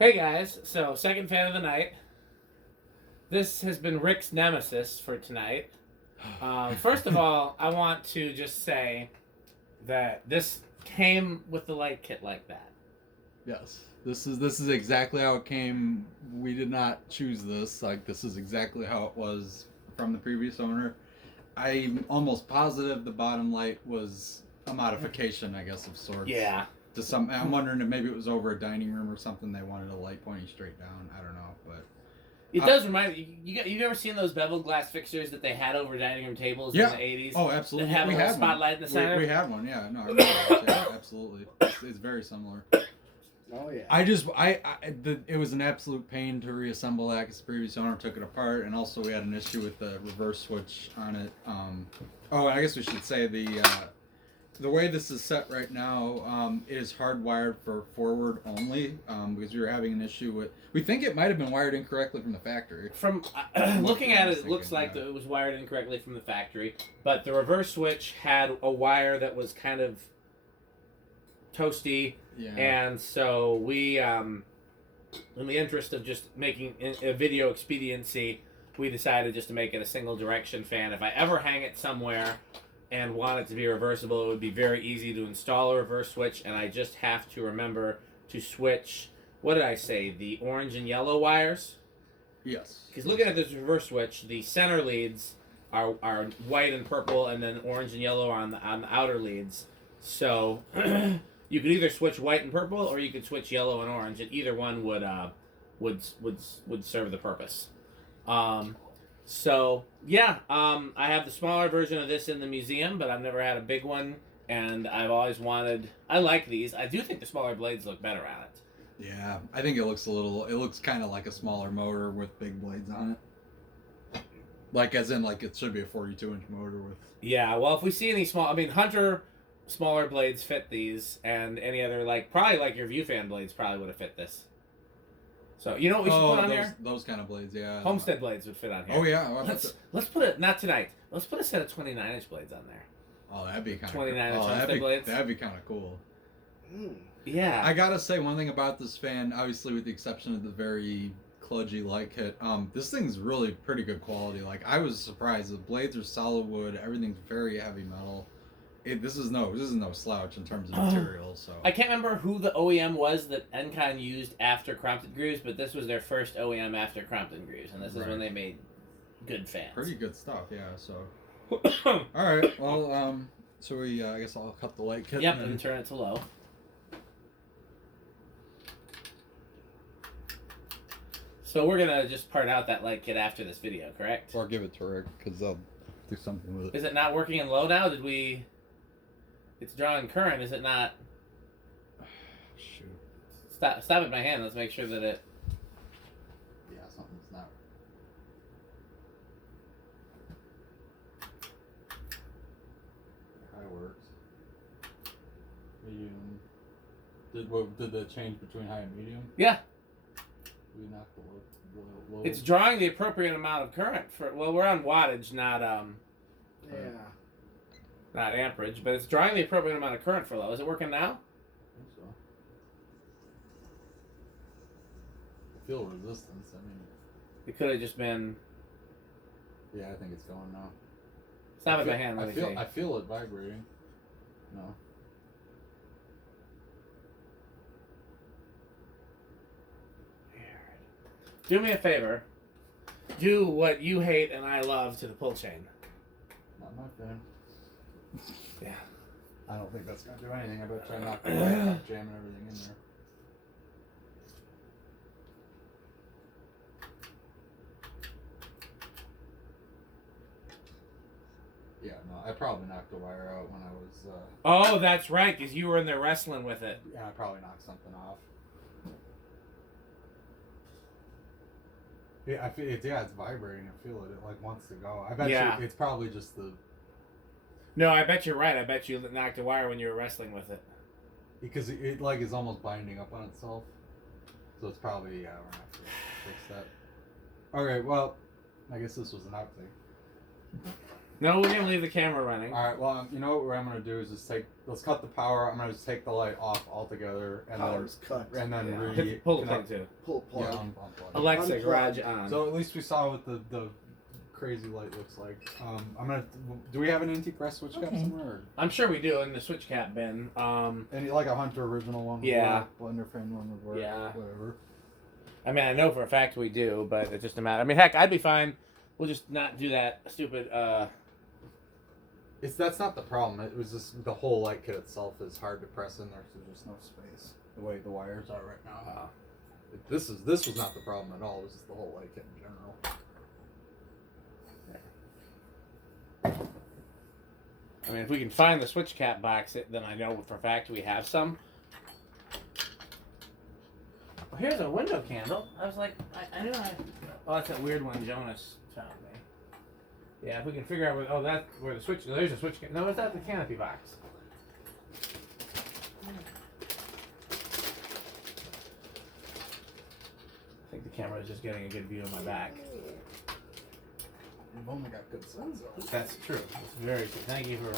Hey guys, so second fan of the night. This has been Rick's nemesis for tonight. First of all, I want to just say that this came with the light kit like that. Yes, this is exactly how it came. We did not choose this. Like this is exactly how it was from the previous owner. I'm almost positive the bottom light was a modification, I guess, of sorts. Yeah. To some, I'm wondering if maybe it was over a dining room or something. They wanted a light pointing straight down. I don't know, but It does remind you've ever seen those beveled glass fixtures that they had over dining room tables in the 80s? Oh, absolutely. That have we a had little spotlight in the center? We had one, yeah. No, I remember that. Yeah, absolutely. It's very similar. Oh yeah. It was an absolute pain to reassemble that because the previous owner took it apart, and also we had an issue with the reverse switch on it. Oh, I guess we should say the way this is set right now, it is hardwired for forward only because we were having an issue with. We think it might have been wired incorrectly from the factory. From looking at it, it looks like it was wired incorrectly from the factory, but the reverse switch had a wire that was kind of toasty. Yeah. And so we, in the interest of just making a video expediency, we decided just to make it a single direction fan. If I ever hang it somewhere and want it to be reversible, it would be very easy to install a reverse switch, and I just have to remember to switch, what did I say, the orange and yellow wires? Yes. Because looking at this reverse switch, the center leads are white and purple, and then orange and yellow on the outer leads. So you could either switch white and purple, or you could switch yellow and orange, and either one would serve the purpose. So yeah, I have the smaller version of this in the museum, but I've never had a big one, and I've always wanted. I like these. I do think the smaller blades look better on it. Yeah, I think it looks It looks kind of like a smaller motor with big blades on it. Like as in, like it should be a 42-inch motor with. Yeah, well, if we see any small, I mean, Hunter smaller blades fit these, and any other probably like your Viewfan blades probably would have fit this. So you know what we should put on here? Those kind of blades, yeah. Homestead blades would fit on here. Oh yeah. Let's put it not tonight. Let's put a set of 29-inch blades on there. Oh, that'd be kind of 29-inch Homestead blades. That'd be kind of cool. Yeah. I gotta say one thing about this fan, obviously with the exception of the very kludgy light kit, this thing's really pretty good quality. Like I was surprised. The blades are solid wood. Everything's very heavy metal. This is no slouch in terms of material. So I can't remember who the OEM was that Encon used after Crompton Greaves, but this was their first OEM after Crompton Greaves, and this is when they made good fans. Pretty good stuff, yeah. So all right, well, so we I guess I'll cut the light kit. Yep, and turn it to low. So we're gonna just part out that light kit after this video, correct? Or give it to Rick because I'll do something with it. Is it not working in low now? Did we? It's drawing current. Is it not? Shoot. Stop at my hand. Let's make sure that it. Yeah, something's not. High works. Medium. Did the change between high and medium? Yeah. We knocked the low. It's drawing the appropriate amount of current for. Well, we're on wattage, not Yeah. not amperage, but it's drawing the appropriate amount of current for low. Is it working now? I think so. I feel resistance. I mean. It could have just been. Yeah, I think it's going now. Stop at my hand. Let me see. I feel it vibrating. No. Do me a favor. Do what you hate and I love to the pull chain. Not my fan. Yeah. I don't think that's gonna do anything. I bet try knock the light out, jamming everything in there. Yeah, no, I probably knocked the wire out when I was. Oh, that's right, because you were in there wrestling with it. Yeah, I probably knocked something off. Yeah, I feel it's vibrating. I feel it. It like wants to go. I bet you it's probably just the. No, I bet you're right. I bet you knocked a wire when you were wrestling with it. Because it like is almost binding up on itself. So it's probably we're gonna have to fix that. Alright, well, I guess this was an outtake. No, we're gonna leave the camera running. All right. Well, you know what I'm gonna do is just let's cut the power. I'm gonna just take the light off altogether and Power's cut. then Yeah. Pull the plug too. Pull plug. Yeah, unplug. Alexa, Unplug. garage on. So at least we saw what the crazy light looks like. I'm gonna. Do we have an anti-press switch cap somewhere? Or? I'm sure we do in the switch cap bin. Any like a Hunter original one? Would Yeah. work, blender fan one would work. Yeah. Whatever. I mean, I know for a fact we do, but it's just a matter. I mean, heck, I'd be fine. We'll just not do that stupid. That's not the problem. It was just the whole light kit itself is hard to press in there, so there's just no space. The way the wires are right now. This was not the problem at all. It was just the whole light kit in general. I mean, if we can find the switch cap box, then I know for a fact we have some. Well, here's a window candle. I was like, I knew I. Oh, that's that weird one Jonas found me. Yeah, if we can figure out where. Oh, that's where the switch. No, there's a switch. No, is that the canopy box? I think the camera is just getting a good view of my back. You've only got good sense. That's true. It's very true. Thank you for.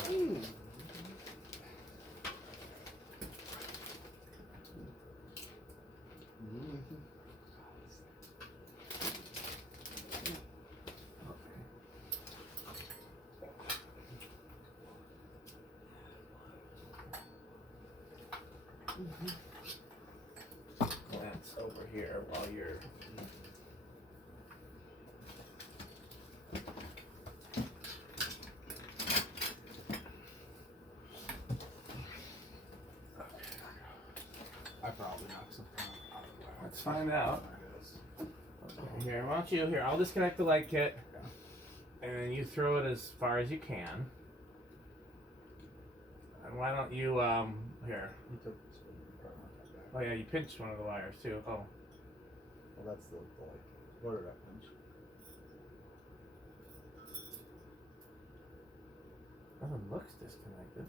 That's over here while you're. I probably knocked something out of the way. Let's find out. Okay, here, why don't you? Here, I'll disconnect the light kit, and then you throw it as far as you can. And why don't you here? You took this one, you probably knocked that back. Oh yeah, you pinched one of the wires too. Oh, Well, that's the light. What did I pinch? nothing looks disconnected.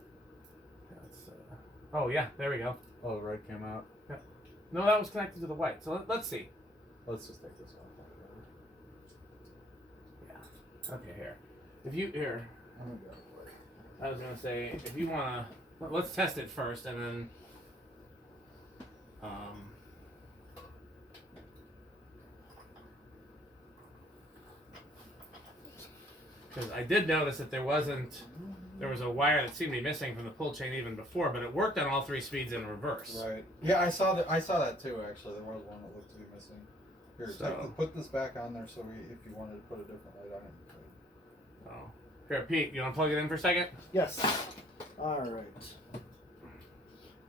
Oh yeah, there we go. Oh, the red came out. No, that was connected to the white. So let's see. Let's just take this off. Yeah. Okay, here. If you here, I'm gonna go away. I was gonna say if you wanna, let's test it first, and then. Because I did notice that there was a wire that seemed to be missing from the pull chain even before, but it worked on all 3 speeds in reverse. Right. Yeah, I saw that. I saw that too. Actually, there was one that looked to be missing. Here, So- put this back on there. So if you wanted to put a different light on it. Oh. Here, Pete, you want to plug it in for a second? Yes. All right.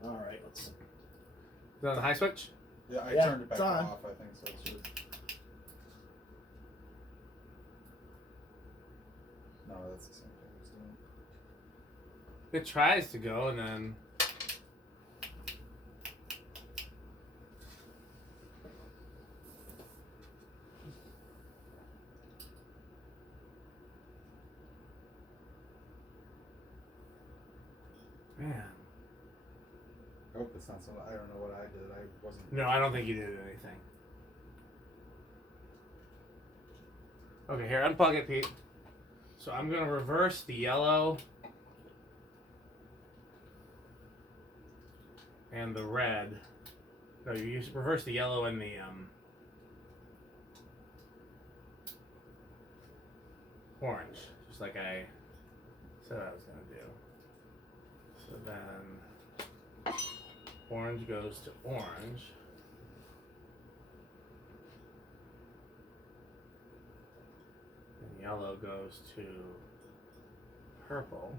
All right. Let's. Is that the high switch? Yeah, I Yeah, turned it back it's on. off. I think so. It should. No, that's the same thing it's doing. It tries to go, and then. Man. I hope it's not something. I don't know what I did. I wasn't. No, I don't think you did anything. Okay, here, unplug it, Pete. So I'm going to reverse the yellow and the red. No, you reverse the yellow and the orange, just like I said I was going to do. So then orange goes to orange. And yellow goes to purple.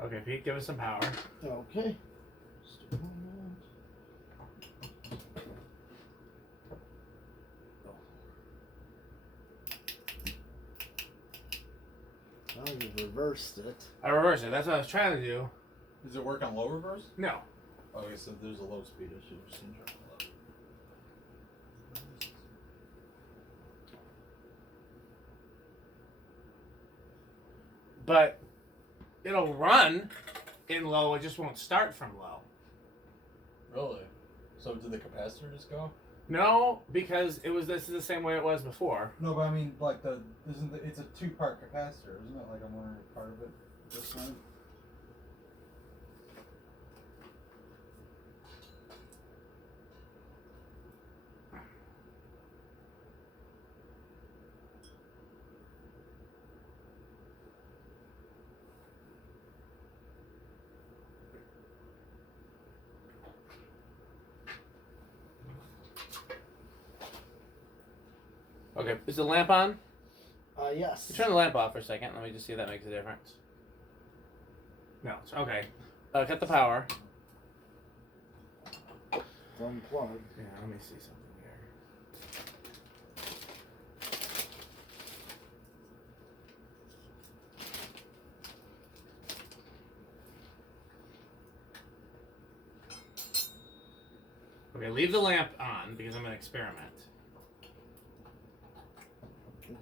Okay, Pete, give us some power. Okay. Now you've reversed it. I reversed it. That's what I was trying to do. Does it work on low reverse? No. Okay, so there's a low speed issue. Just in general. But it'll run in low, it just won't start from low. Really? So did the capacitor just go? No, because this is the same way it was before. No, but I mean, like it's a 2-part capacitor, isn't it? Like I'm wondering if part of it this one. Okay, is the lamp on? Yes. Turn the lamp off for a second. Let me just see if that makes a difference. No, it's okay. Cut the power. Unplugged. Yeah, let me see something here. Okay, leave the lamp on because I'm going to experiment.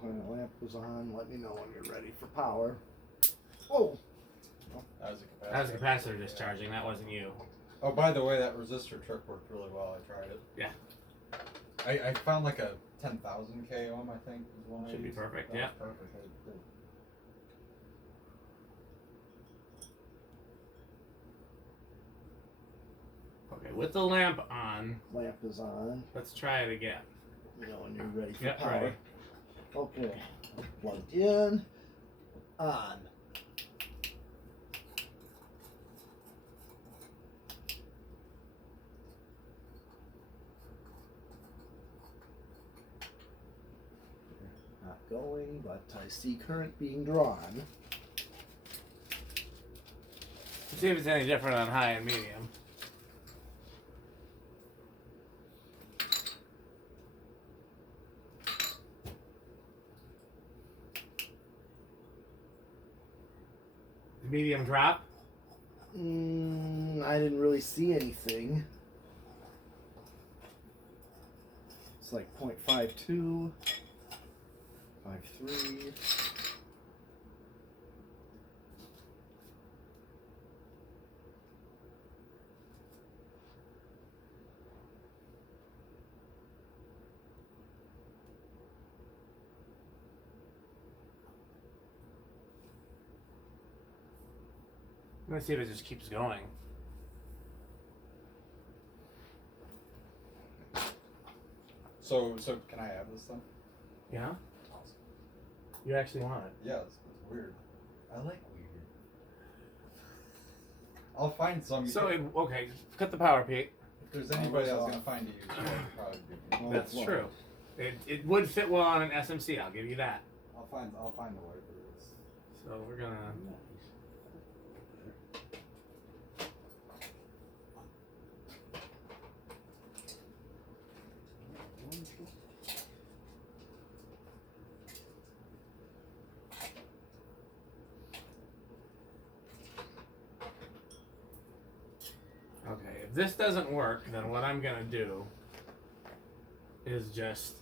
When the lamp was on, let me know when you're ready for power. Oh! That was a capacitor. That was the capacitor discharging. That wasn't you. Oh, by the way, that resistor trick worked really well. I tried it. Yeah. I found like a 10,000 k ohm, I think, was one I Should be used. perfect, That yeah. was perfect. Okay, with the lamp on, Lamp is on. let's try it again. You know when you're ready for Yep, power. ready. Okay. Plugged in. On. Not going, but I see current being drawn. Let's see if it's any different on high and medium. Medium drop. I didn't really see anything. It's like 0.52, 0.53. Let's see if it just keeps going. So can I have this then? Yeah? You actually want it? Yeah, it's weird. I like weird. I'll find some. So, okay, cut the power, Pete. If there's anybody else gonna find it, it'll probably be me. That's well. true. It would fit well on an SMC, I'll give you that. I'll find the way for this. So we're gonna... Okay, if this doesn't work, then what I'm gonna do is just,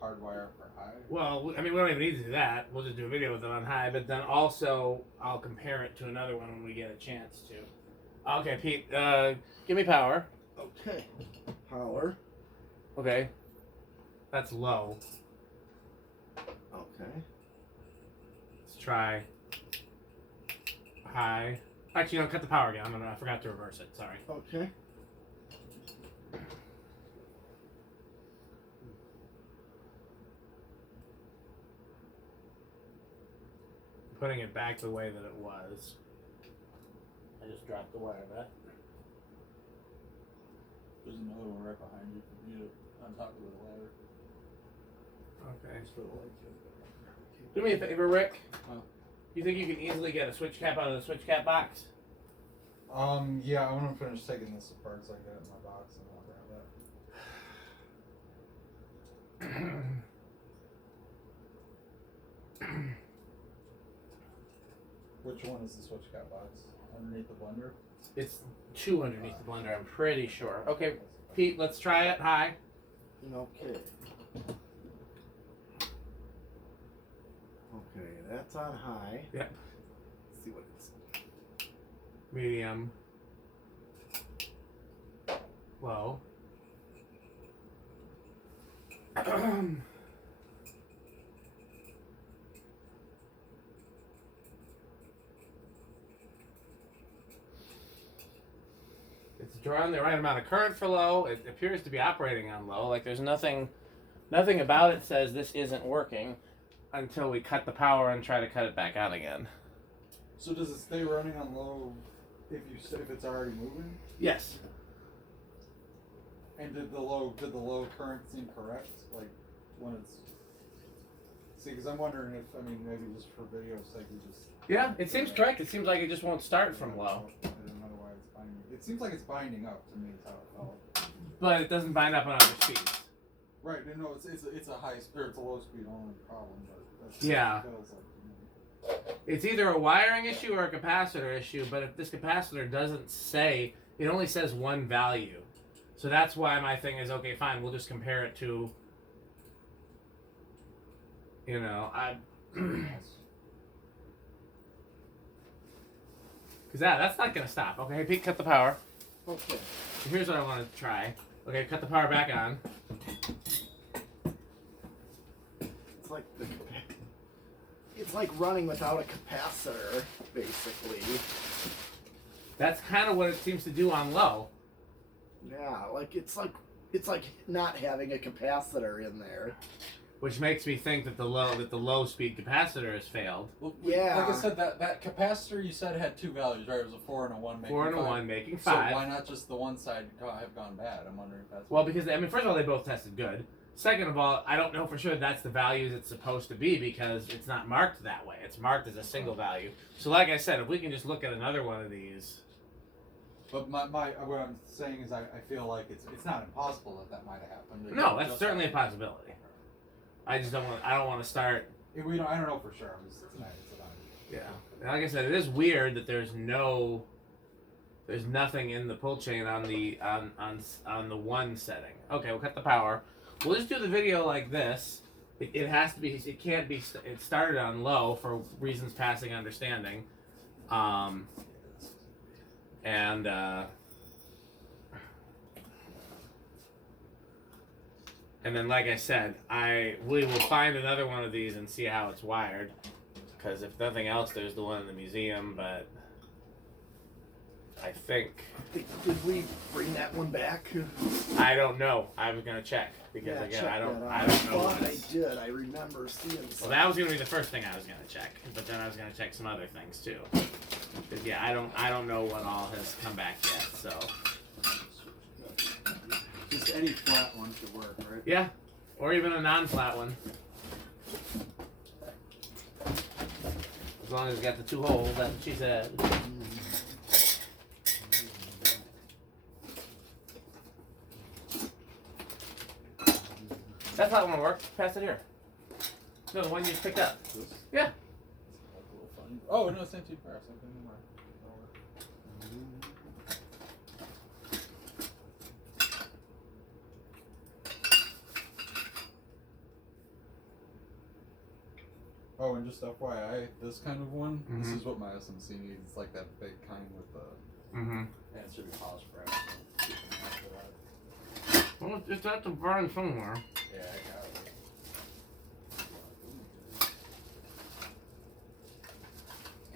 Hardwire for high. well, I mean, we don't even need to do that. We'll just do a video with it on high, but then also I'll compare it to another one when we get a chance to. Okay, Pete, give me power. Okay. Power. Okay. That's low. Okay. Let's try high. Actually, no, cut the power again. I forgot to reverse it. Sorry. Okay. Putting it back the way that it was. I just dropped the wire of it. There's another one right behind you. You on top of the ladder. Okay. Do me a favor, Rick. Huh? You think you can easily get a switch cap out of the switch cap box? Yeah, I want to finish taking this apart so I can get it in my box and I'll grab that. Which one is the switch cap box? Underneath the blender? It's two underneath the blender, I'm pretty sure. Okay, Pete, let's try it high. Okay. Okay, that's on high. Yep. Let's see what it's. Medium. Low. It's drawing the right amount of current for low. It appears to be operating on low. Like there's nothing about it says this isn't working until we cut the power and try to cut it back on again. So does it stay running on low if it's already moving? Yes. And did the low current seem correct? Like when it's because I'm wondering if maybe just for video's sake we just It seems correct. It seems like it just won't start from low. I don't know why it's binding. It seems like it's binding up to me. Is how it felt. But it doesn't bind up on other speeds. Right. No, it's a high or it's a low speed only problem. But that's Yeah. What it feels like. It's either a wiring issue or a capacitor issue, but if this capacitor doesn't say, it only says one value. So that's why my thing is, okay, fine, we'll just compare it to, because that's not going to stop. Okay, hey, Pete, cut the power. Okay. So here's what I want to try. Okay, cut the power back on. It's like running without a capacitor, basically. That's kind of what it seems to do on low. Yeah, it's like not having a capacitor in there. Which makes me think that the low speed capacitor has failed. Well, Yeah. Like I said, that capacitor you said had two values, right? It was a 4 and a 1 making 4 and a 5. 1 making 5. So why not just the one side have gone bad? I'm wondering if that's... Well, because, first of all, they both tested good. Second of all, I don't know for sure that's the values it's supposed to be because it's not marked that way. It's marked as a single value. So like I said, if we can just look at another one of these... But what I'm saying is I feel like it's not impossible that might have happened. No, that's certainly a possibility. I just don't want to start... I don't know for sure. Yeah. And like I said, it is weird that there's nothing in the pull chain on the on the 1 setting. Okay, we'll cut the power. We'll just do the video like this. It has to be. It can't be. It started on low for reasons passing understanding, and then like I said, we will find another one of these and see how it's wired. Because if nothing else, there's the one in the museum, but I think... Did we bring that one back? I don't know. I was going to check. Because, again, I don't know. I thought I did. I remember seeing something. Well, that was going to be the first thing I was going to check. But then I was going to check some other things, too. Because, yeah, I don't know what all has come back yet, so... Just any flat one should work, right? Yeah. Or even a non-flat one. As long as it's got the 2 holes, that's what she said. That flat one worked. Pass it here. No, the one you just picked up. This? Yeah. Oh, no, it's empty press. Oh, and just FYI, this kind of one, this is what my SMC needs. It's like that big kind with the... And it should be polished brass. Well, it's at the burn somewhere. Yeah, I got it.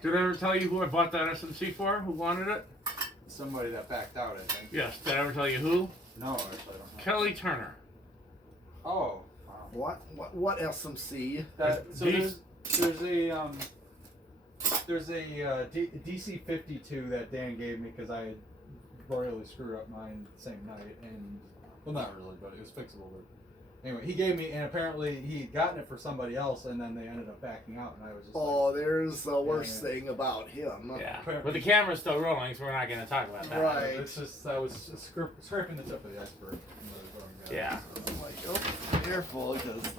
Did I ever tell you who I bought that SMC for? Who wanted it? Somebody that backed out, I think. Yes. Did I ever tell you who? No, actually, I don't know. Kelly Turner. Oh. Wow. What SMC? There's a DC-52 that Dan gave me because I had royally screwed up mine the same night, and well, not really, but it was fixable. But anyway, he gave me, and apparently he'd gotten it for somebody else, and then they ended up backing out, and I was just like, there's the worst thing about him. Yeah, but the camera's still rolling, so we're not going to talk about that. Right. It's just I was scraping the tip of the iceberg. Yeah. I'm like, oh, careful, because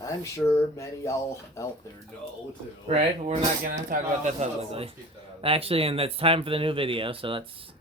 I'm sure many all out there know too. Right, but we're not going to talk about that publicly. Actually, and it's time for the new video, so let's